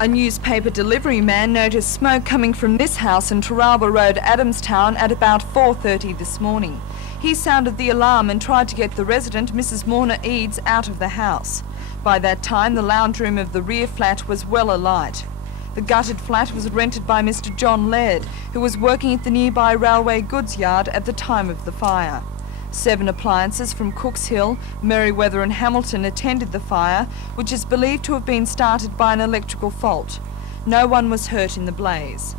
A newspaper delivery man noticed smoke coming from this house in Taraba Road, Adamstown at about 4:30 this morning. He sounded the alarm and tried to get the resident, Mrs. Morna Eads, out of the house. By that time, the lounge room of the rear flat was well alight. The gutted flat was rented by Mr. John Laird, who was working at the nearby railway goods yard at the time of the fire. 7 appliances from Cooks Hill, Merriweather and Hamilton attended the fire, which is believed to have been started by an electrical fault. No one was hurt in the blaze.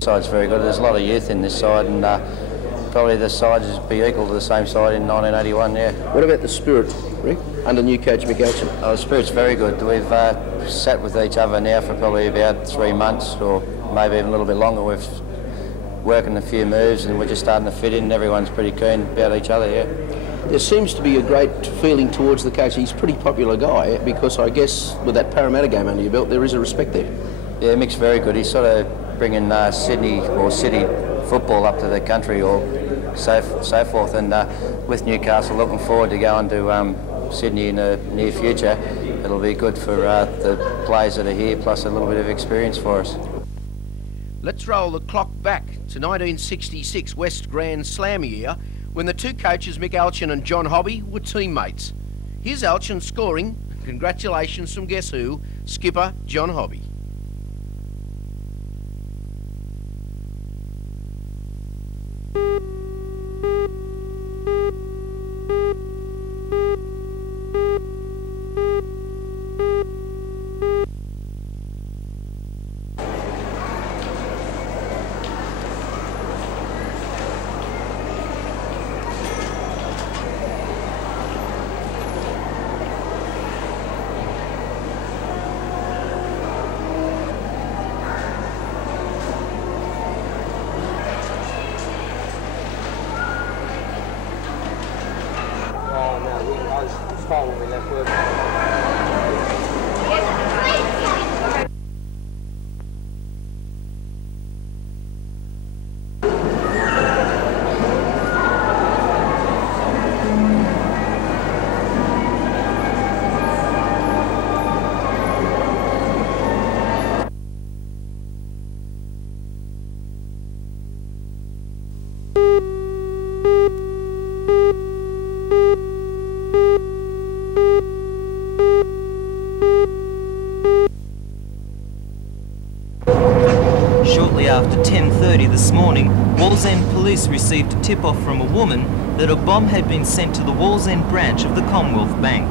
Side's very good. There's a lot of youth in this side, and probably the side is be equal to the same side in 1981. Yeah. What about the spirit, Rick, under new coach Mick Elchin? The spirit's very good. We've sat with each other now for probably about 3 months, or maybe even a little bit longer. We've working a few moves, and we're just starting to fit in. Everyone's pretty keen about each other. Yeah. There seems to be a great feeling towards the coach. He's a pretty popular guy, because I guess with that Parramatta game under your belt, there is a respect there. Yeah, Mick's very good. He's sort of bringing Sydney or city football up to the country or so forth, and with Newcastle looking forward to going to Sydney in the near future. It'll be good for the players that are here, plus a little bit of experience for us. Let's roll the clock back to 1966 West Grand Slam year, when the two coaches Mick Elchin and John Hobby were teammates. Here's Elchin scoring. Congratulations from guess who? Skipper John Hobby. When we left work. Shortly after 10:30 this morning, Wallsend police received a tip-off from a woman that a bomb had been sent to the Wallsend branch of the Commonwealth Bank.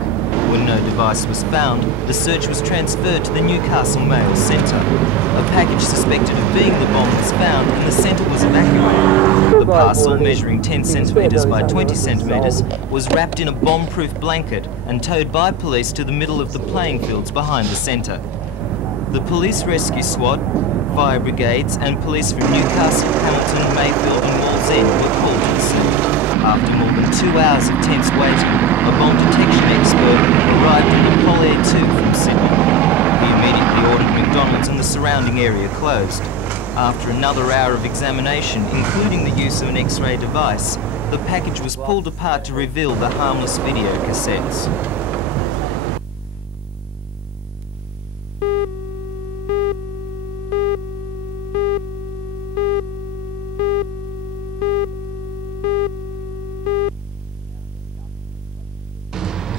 When no device was found, the search was transferred to the Newcastle Mail Centre. A package suspected of being the bomb was found and the centre was evacuated. The parcel, measuring 10 centimetres by 20 centimetres, was wrapped in a bomb-proof blanket and towed by police to the middle of the playing fields behind the centre. The police rescue squad, fire brigades and police from Newcastle, Hamilton, Mayfield and Wallsend were called to the scene. After more than 2 hours of tense waiting, a bomb detection expert arrived in the Pol-Air 2 from Sydney. He immediately ordered McDonald's and the surrounding area closed. After another hour of examination, including the use of an X-ray device, the package was pulled apart to reveal the harmless video cassettes.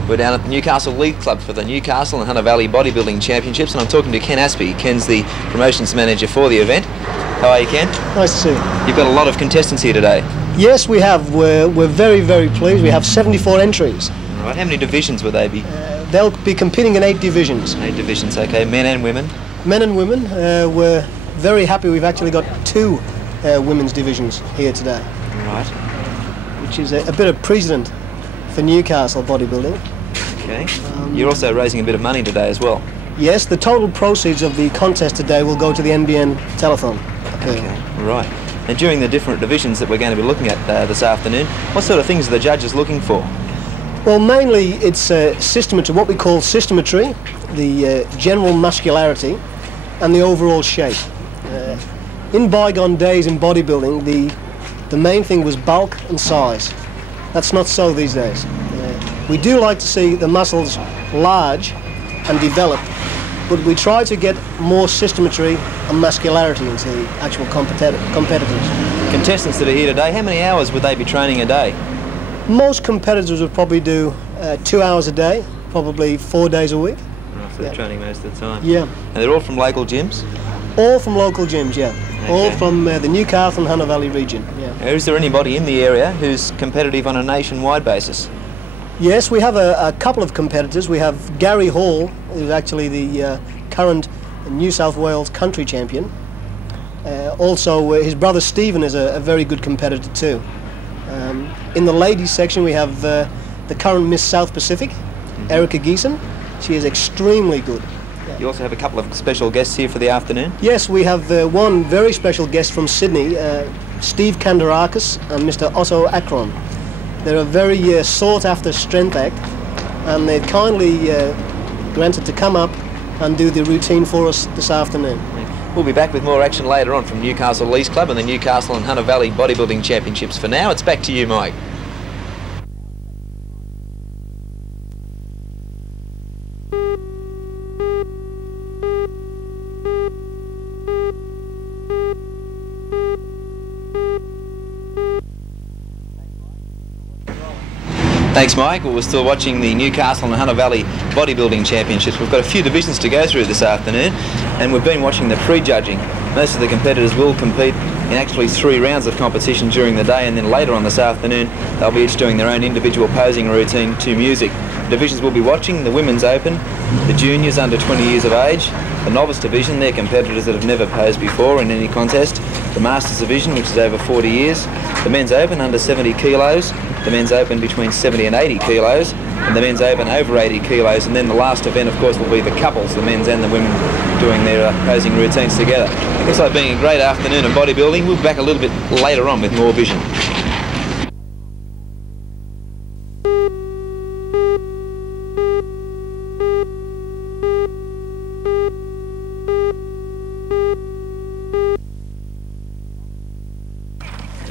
We're down at the Newcastle League Club for the Newcastle and Hunter Valley Bodybuilding Championships, and I'm talking to Ken Aspey. Ken's the promotions manager for the event. How are you, Ken? Nice to see you. You've got a lot of contestants here today. Yes, we have. We're very, very pleased. We have 74 entries. Right. How many divisions will they be? They'll be competing in 8 divisions. 8 divisions, okay. Men and women? Men and women. We're very happy we've actually got 2 women's divisions here today. Right. Which is a bit of precedent for Newcastle bodybuilding. Okay. You're also raising a bit of money today as well. Yes, the total proceeds of the contest today will go to the NBN Telethon. Okay, right. And during the different divisions that we're going to be looking at this afternoon, what sort of things are the judges looking for? Well, mainly it's systometry, what we call systometry, the general muscularity and the overall shape. In bygone days in bodybuilding, the main thing was bulk and size. That's not so these days. We do like to see the muscles large and developed, but we try to get more systometry and muscularity into the actual competitors. Contestants that are here today, how many hours would they be training a day? Most competitors would probably do 2 hours a day, probably 4 days a week. So they're training most of the time. Yeah. And they're all from local gyms? All from local gyms, yeah. Okay. All from the Newcastle and Hunter Valley region, yeah. Is there anybody in the area who's competitive on a nationwide basis? Yes, we have a couple of competitors. We have Gary Hall, who's actually the current New South Wales country champion. Also, his brother Stephen is a very good competitor too. In the ladies section, we have the current Miss South Pacific, Erica Geeson. She is extremely good. You also have a couple of special guests here for the afternoon? Yes, we have one very special guest from Sydney, Steve Kandarakis and Mr. Otto Akron. They're a very sought-after strength act, and they've kindly granted to come up and do the routine for us this afternoon. We'll be back with more action later on from Newcastle Lease Club and the Newcastle and Hunter Valley Bodybuilding Championships. For now, it's back to you, Mike. Thanks, Mike. Well, we're still watching the Newcastle and Hunter Valley Bodybuilding Championships. We've got a few divisions to go through this afternoon, and we've been watching the pre-judging. Most of the competitors will compete in actually 3 rounds of competition during the day, and then later on this afternoon they'll be each doing their own individual posing routine to music. Divisions we'll be watching: the Women's Open, the Juniors under 20 years of age, the Novice Division, they're competitors that have never posed before in any contest, the Masters Division, which is over 40 years, the Men's Open under 70 kilos, the Men's Open between 70 and 80 kilos, and the Men's Open over 80 kilos, and then the last event, of course, will be the couples, the men's and the women, doing their posing routines together. Looks like being a great afternoon of bodybuilding. We'll be back a little bit later on with more vision.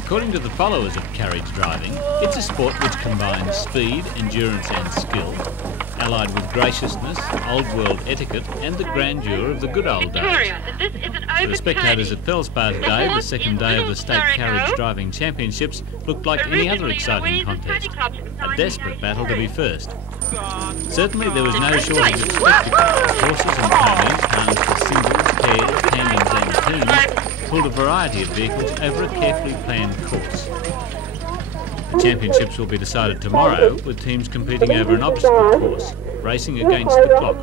According to the followers of carriage driving, it's a sport which combines speed, endurance and skill, allied with graciousness, old-world etiquette and the grandeur of the good old days. For the spectators at Felspar today, the second day of the State Carriage Driving Championships looked like any other exciting contest, a desperate battle to be first. Certainly there was no shortage of spectacle. Horses and ponies, harnessed for singles, pairs, tandems and teams, pulled a variety of vehicles over a carefully planned course. The championships will be decided tomorrow, with teams competing over an obstacle course, racing against the clock.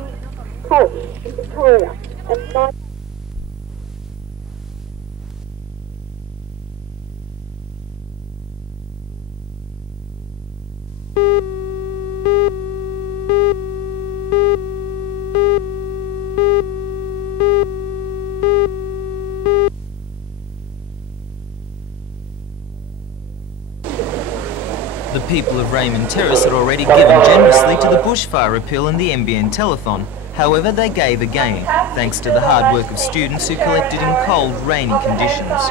The people of Raymond Terrace had already given generously to the bushfire appeal in the NBN Telethon. However, they gave again, thanks to the hard work of students who collected in cold, rainy conditions.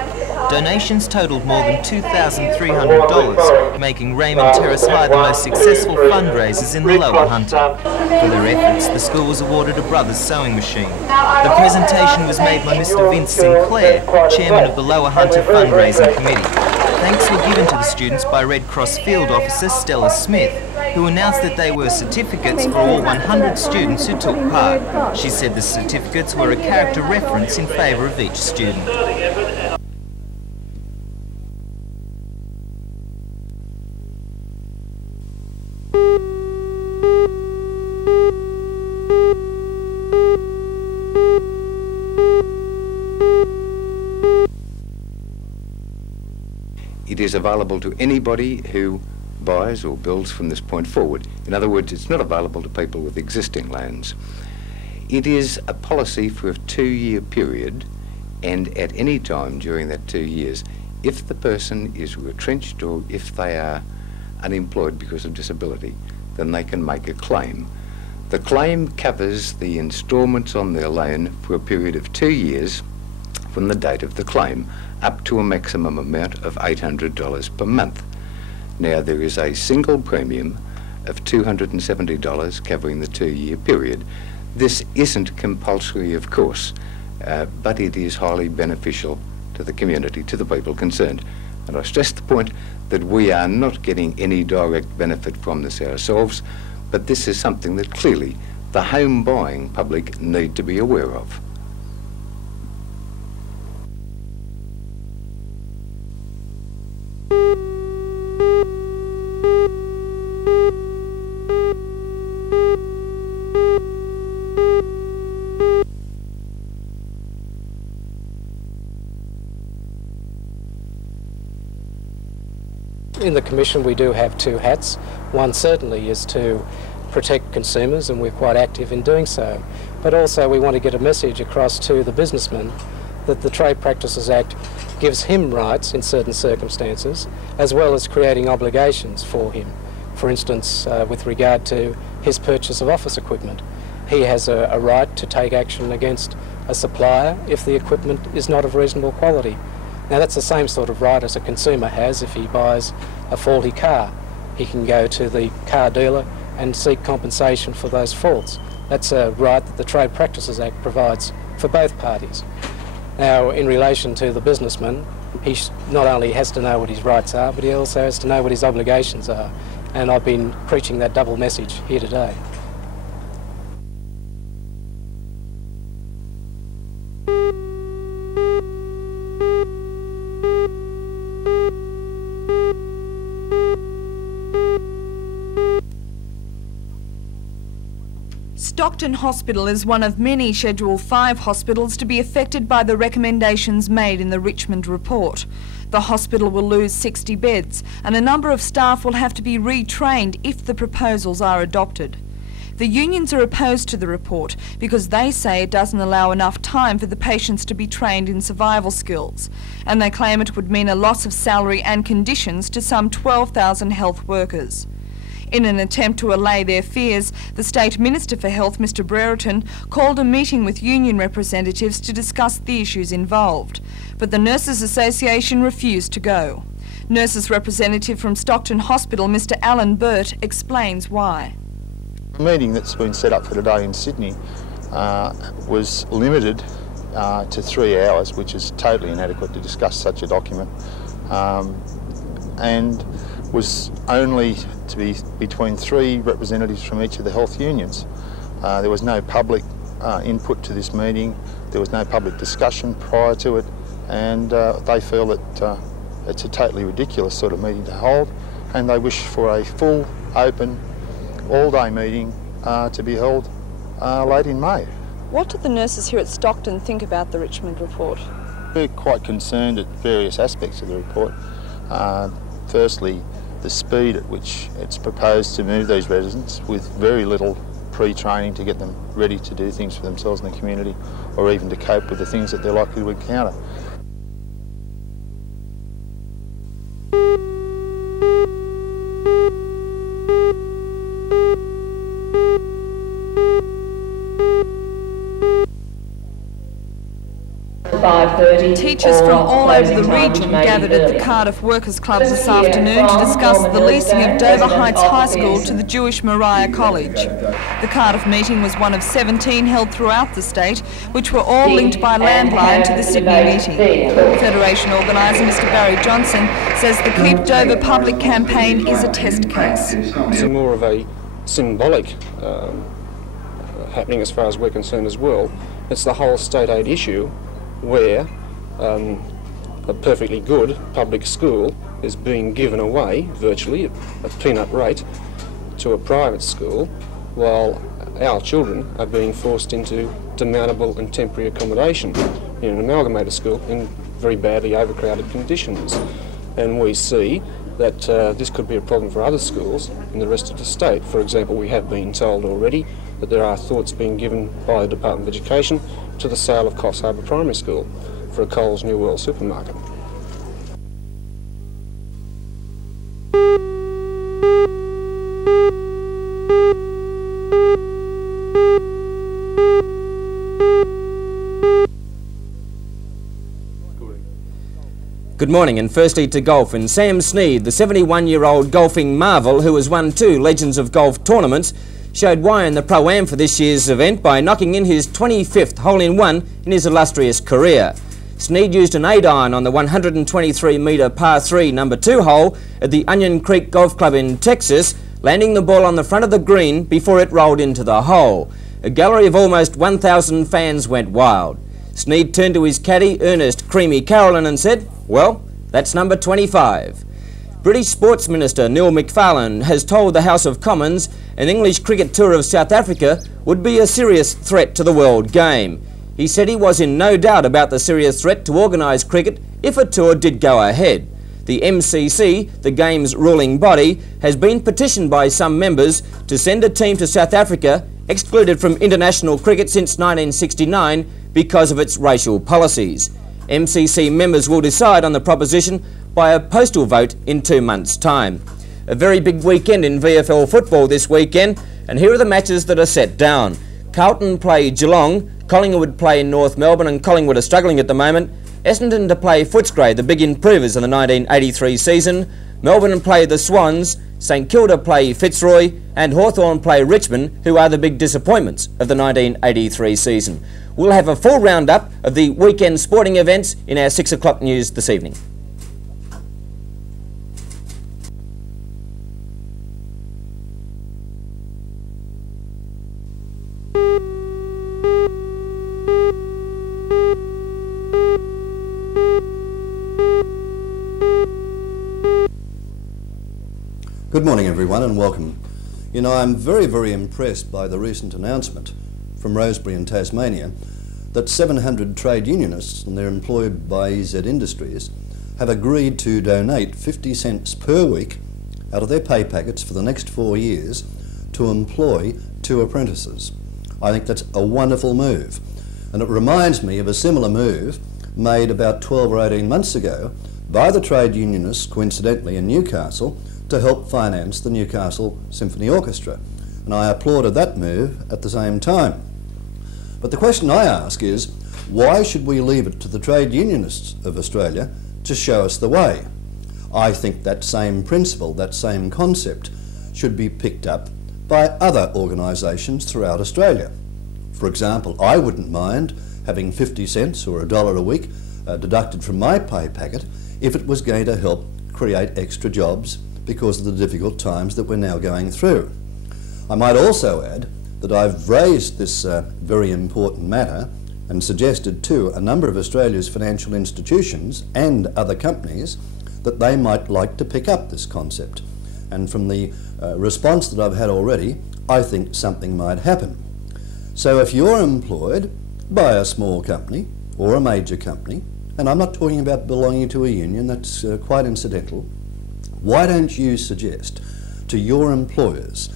Donations totalled more than $2,300, making Raymond Terrace High the most successful fundraisers in the Lower Hunter. For their efforts, the school was awarded a Brothers sewing machine. The presentation was made by Mr. Vince Sinclair, chairman of the Lower Hunter Fundraising Committee. Thanks were given to the students by Red Cross Field Officer Stella Smith, who announced that they were certificates for all 100 students who took part. She said the certificates were a character reference in favour of each student. It is available to anybody who buys or builds from this point forward. In other words, it's not available to people with existing lands. It is a policy for a 2-year period, and at any time during that 2 years, if the person is retrenched or if they are unemployed because of disability, then they can make a claim. The claim covers the instalments on their loan for a period of 2 years from the date of the claim, up to a maximum amount of $800 per month. Now, there is a single premium of $270 covering the 2-year period. This isn't compulsory, of course, but it is highly beneficial to the community, to the people concerned. And I stress the point that we are not getting any direct benefit from this ourselves, but this is something that clearly the home buying public need to be aware of. In the Commission we do have two hats. One certainly is to protect consumers, and we're quite active in doing so. But also we want to get a message across to the businessman that the Trade Practices Act gives him rights in certain circumstances, as well as creating obligations for him. For instance, with regard to his purchase of office equipment, he has a right to take action against a supplier if the equipment is not of reasonable quality. Now that's the same sort of right as a consumer has if he buys a faulty car. He can go to the car dealer and seek compensation for those faults. That's a right that the Trade Practices Act provides for both parties. Now, in relation to the businessman, he not only has to know what his rights are, but he also has to know what his obligations are. And I've been preaching that double message here today. Stockton Hospital is one of many Schedule 5 hospitals to be affected by the recommendations made in the Richmond report. The hospital will lose 60 beds and a number of staff will have to be retrained if the proposals are adopted. The unions are opposed to the report because they say it doesn't allow enough time for the patients to be trained in survival skills, and they claim it would mean a loss of salary and conditions to some 12,000 health workers. In an attempt to allay their fears, the State Minister for Health, Mr Brereton, called a meeting with union representatives to discuss the issues involved, but the Nurses Association refused to go. Nurses representative from Stockton Hospital, Mr Alan Burt, explains why. The meeting that's been set up for today in Sydney was limited to 3 hours, which is totally inadequate to discuss such a document, and was only to be between 3 representatives from each of the health unions. There was no public input to this meeting, there was no public discussion prior to it, and they feel that it's a totally ridiculous sort of meeting to hold, and they wish for a full, open, all-day meeting to be held late in May. What do the nurses here at Stockton think about the Richmond report? We're quite concerned at various aspects of the report. Firstly, the speed at which it's proposed to move these residents with very little pre-training to get them ready to do things for themselves in the community, or even to cope with the things that they're likely to encounter. Teachers from all over the region gathered at the Cardiff Workers Club this afternoon to discuss the leasing of Dover Heights High School to the Jewish Moriah College. The Cardiff meeting was one of 17 held throughout the state, which were all linked by landline to the Sydney meeting. Federation organiser Mr Barry Johnson says the Keep Dover public campaign is a test case. It's more of a symbolic happening as far as we're concerned as well. It's the whole state aid issue where a perfectly good public school is being given away, virtually, at a peanut rate, to a private school, while our children are being forced into demountable and temporary accommodation in an amalgamated school in very badly overcrowded conditions. And we see that this could be a problem for other schools in the rest of the state. For example, we have been told already that there are thoughts being given by the Department of Education to the sale of Coffs Harbour Primary School for a Coles New World supermarket. Good morning, and firstly to golf, and Sam Sneed, the 71-year-old golfing marvel who has won 2 Legends of Golf tournaments, showed why in the Pro-Am for this year's event by knocking in his 25th hole-in-one in his illustrious career. Sneed used an 8-iron on the 123-metre par 3 number 2 hole at the Onion Creek Golf Club in Texas, landing the ball on the front of the green before it rolled into the hole. A gallery of almost 1,000 fans went wild. Sneed turned to his caddy, Ernest Creamy Carolyn, and said, "Well, that's number 25. British Sports Minister Neil McFarlane has told the House of Commons an English cricket tour of South Africa would be a serious threat to the world game. He said he was in no doubt about the serious threat to organised cricket if a tour did go ahead. The MCC, the game's ruling body, has been petitioned by some members to send a team to South Africa, excluded from international cricket since 1969 because of its racial policies. MCC members will decide on the proposition by a postal vote in 2 months' time. A very big weekend in VFL football this weekend, and here are the matches that are set down. Carlton play Geelong, Collingwood play North Melbourne, and Collingwood are struggling at the moment. Essendon to play Footscray, the big improvers in the 1983 season. Melbourne play the Swans, St Kilda play Fitzroy, and Hawthorn play Richmond, who are the big disappointments of the 1983 season. We'll have a full roundup of the weekend sporting events in our 6 o'clock news this evening. Good morning everyone and welcome. You know, I'm very impressed by the recent announcement from Rosebery in Tasmania that 700 trade unionists and they're employed by EZ Industries have agreed to donate 50 cents per week out of their pay packets for the next 4 years to employ 2 apprentices. I think that's a wonderful move, and it reminds me of a similar move made about 12 or 18 months ago by the trade unionists, coincidentally in Newcastle, to help finance the Newcastle Symphony Orchestra, and I applauded that move at the same time. But the question I ask is, why should we leave it to the trade unionists of Australia to show us the way? I think that same principle, that same concept, should be picked up by other organisations throughout Australia. For example, I wouldn't mind having 50 cents or $1 a week deducted from my pay packet if it was going to help create extra jobs because of the difficult times that we're now going through. I might also add that I've raised this very important matter and suggested to a number of Australia's financial institutions and other companies that they might like to pick up this concept. And from the response that I've had already, I think something might happen. So if you're employed by a small company or a major company, and I'm not talking about belonging to a union, that's quite incidental, why don't you suggest to your employers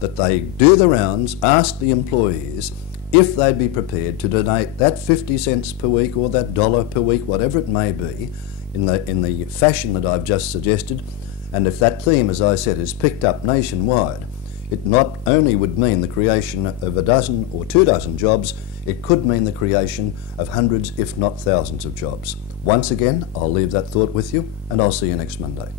that they do the rounds, ask the employees if they'd be prepared to donate that 50 cents per week or that $1 per week, whatever it may be, in the fashion that I've just suggested. And if that theme, as I said, is picked up nationwide, it not only would mean the creation of 12 or 24 jobs, it could mean the creation of hundreds, if not thousands of jobs. Once again, I'll leave that thought with you, and I'll see you next Monday.